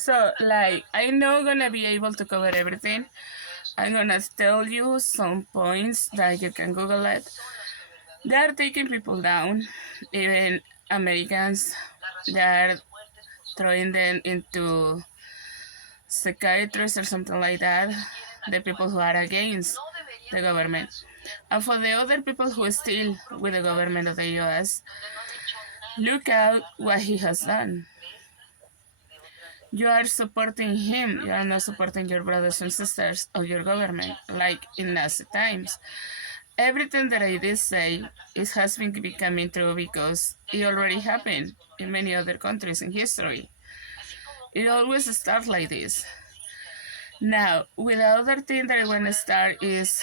So, like, I'm not gonna be able to cover everything. I'm gonna tell you some points that you can Google it. They are taking people down, even Americans. They are throwing them into psychiatrists or something like that. The people who are against the government. And for the other people who are still with the government of the US, look at what he has done. You are supporting him. You are not supporting your brothers and sisters of your government, like in Nazi times. Everything that I did say has been becoming true because it already happened in many other countries in history. It always starts like this. Now, with the other thing that I want to start is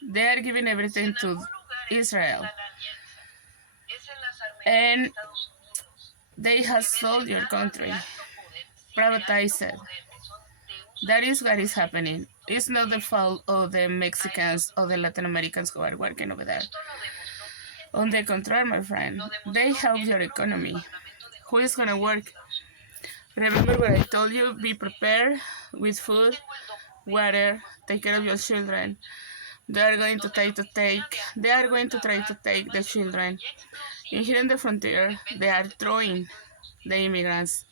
they are giving everything to Israel. And they have sold your country, privatized it. That is what is happening. It's not the fault of the Mexicans or the Latin Americans who are working over there. On the contrary, my friend, they help your economy. Who is going to work? Remember what I told you? Be prepared with food, water, take care of your children. They are going to try to take the children. And here in the frontier, they are throwing the immigrants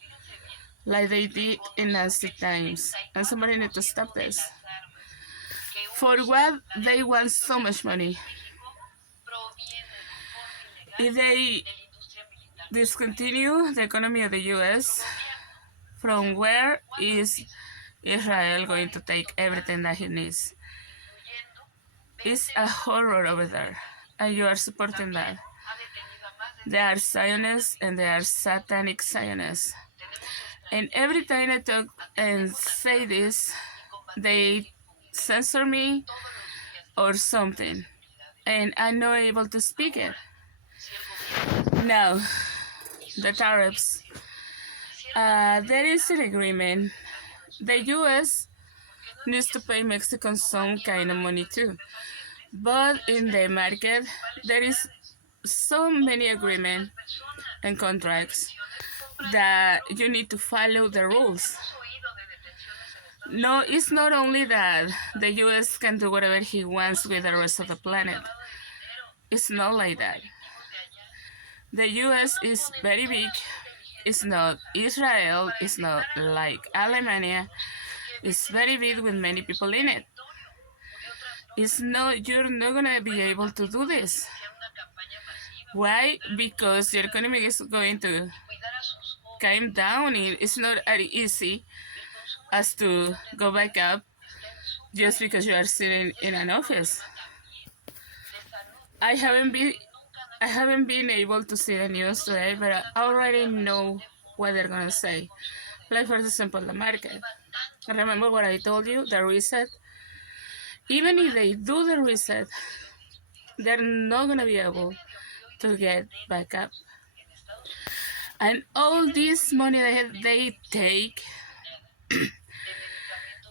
like they did in Nazi times. And somebody need to stop this. For what they want so much money? If they discontinue the economy of the US, from where is Israel going to take everything that he needs? It's a horror over there, and you are supporting that. They are Zionists and they are satanic Zionists. And every time I talk and say this, they censor me or something, and I'm not able to speak it. Now, the tariffs. There is an agreement. The U.S. needs to pay Mexico some kind of money too. But in the market, there is so many agreements and contracts that you need to follow the rules. No, it's not only that the U.S. can do whatever he wants with the rest of the planet. It's not like that. The U.S. is very big. It's not Israel. It's not like Alemania. It's very big with many people in it. You're not gonna be able to do this. Why? Because your economy is going to come down. It's not very easy as to go back up just because you are sitting in an office. I haven't been able to see the news today, but I already know what they're gonna say. Like for example, the market. Remember what I told you, the reset? Even if they do the reset, they're not gonna be able to get back up. And all this money that they take,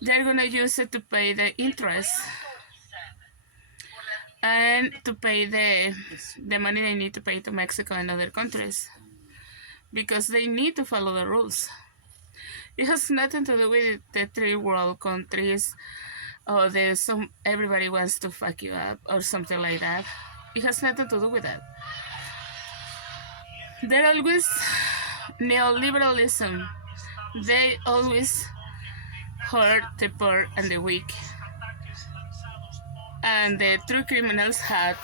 they're gonna use it to pay the interest and to pay the money they need to pay to Mexico and other countries, because they need to follow the rules. It has nothing to do with the third world countries or everybody wants to fuck you up or something like that. It has nothing to do with that. They're always neoliberalism. They always hurt the poor and the weak. And the true criminals had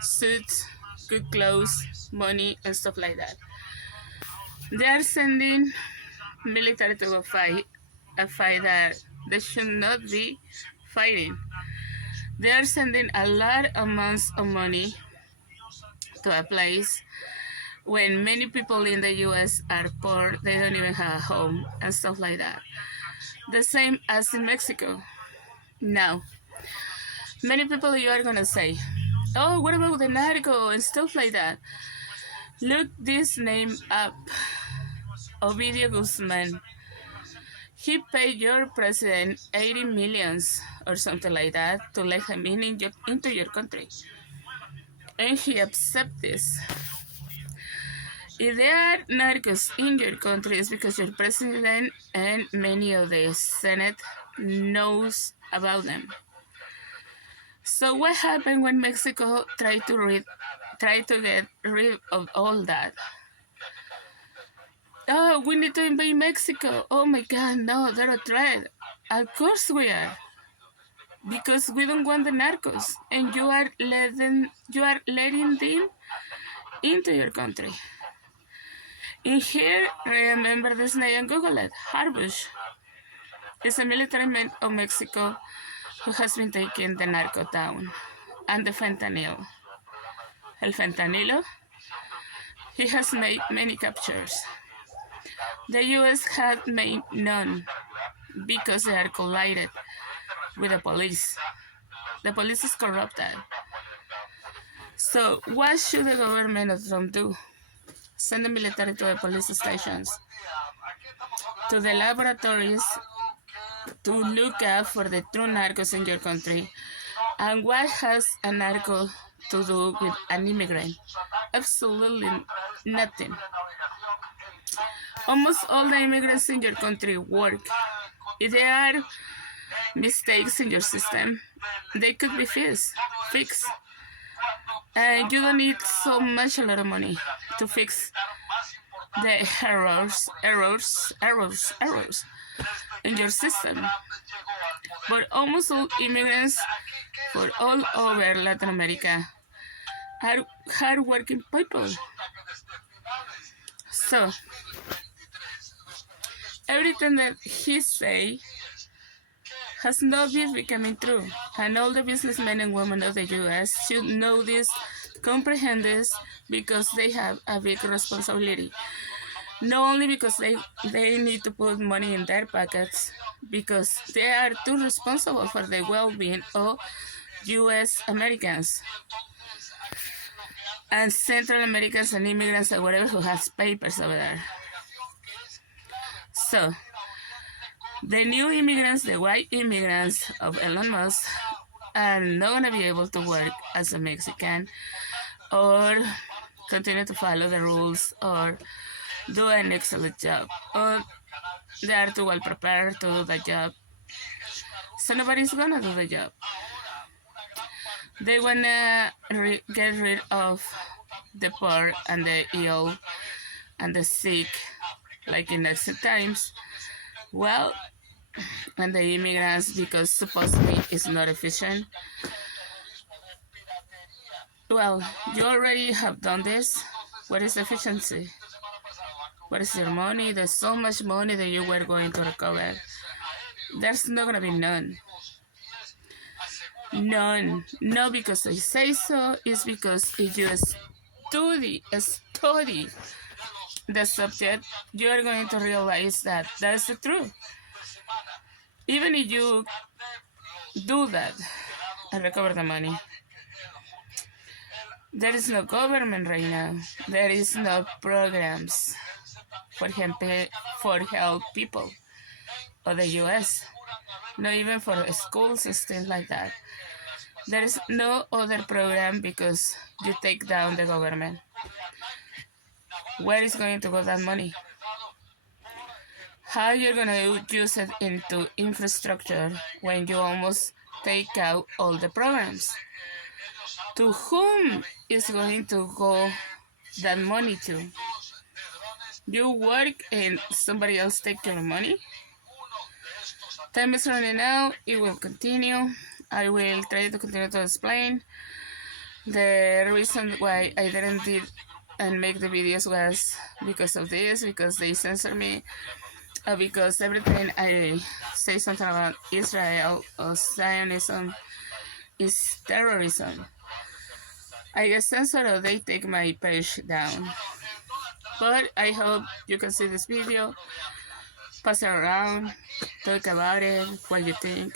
suits, good clothes, money, and stuff like that. They are sending military to go fight a fight that they should not be fighting. They are sending a lot of amounts of money to a place when many people in the US are poor, they don't even have a home and stuff like that. The same as in Mexico. Now, many people you are gonna say, oh, what about the narco and stuff like that? Look this name up, Ovidio Guzman. He paid your president 80 millions or something like that to let him into your country. And he accepted this. If there are narcos in your country, it's because your president and many of the Senate knows about them. So what happened when Mexico tried to get rid of all that? Oh, we need to invade Mexico. Oh my God, no, they're a threat. Of course we are, because we don't want the narcos, and you are letting them into your country. In here, remember this name and Google it. Harbush is a military man of Mexico who has been taking the narco down, and the fentanyl. El fentanilo, he has made many captures. The US had made none because they are collided with the police. The police is corrupted. So what should the government of Trump do? Send the military to the police stations, to the laboratories, to look out for the true narcos in your country. And what has a narco to do with an immigrant? Absolutely nothing. Almost all the immigrants in your country work. If there are mistakes in your system, they could be fixed. And you don't need a lot of money to fix the errors in your system. But almost all immigrants for all over Latin America are hardworking people. So everything that he say has not been becoming true, and all the businessmen and women of the U.S. should know this, comprehend this, because they have a big responsibility. Not only because they need to put money in their pockets, because they are too responsible for the well-being of U.S. Americans and Central Americans and immigrants or whatever who has papers over there. So the new immigrants, the white immigrants of Elon Musk, are not going to be able to work as a Mexican or continue to follow the rules or do an excellent job, or they are too well prepared to do the job. So nobody's going to do the job. They want to get rid of the poor and the ill and the sick, like in ancient times. Well, and the immigrants, because supposedly it's not efficient. Well, you already have done this. What is efficiency? What is your money? There's so much money that you were going to recover. There's not going to be none. None. Not because I say so. It's because if you study the subject, you are going to realize that that's the truth. Even if you do that and recover the money, there is no government right now. There is no programs for help people of the U.S. Not even for schools and things like that. There is no other program because you take down the government. Where is going to go that money? How you're going to use it into infrastructure when you almost take out all the programs? To whom is going to go that money to? You work and somebody else take your money? Time is running out. It will continue. I will try to continue to explain. The reason why I didn't did and make the videos was because of this, because they censor me. Because everything I say something about Israel or Zionism is terrorism. I get censored or they take my page down. But I hope you can see this video, pass it around, talk about it, what you think.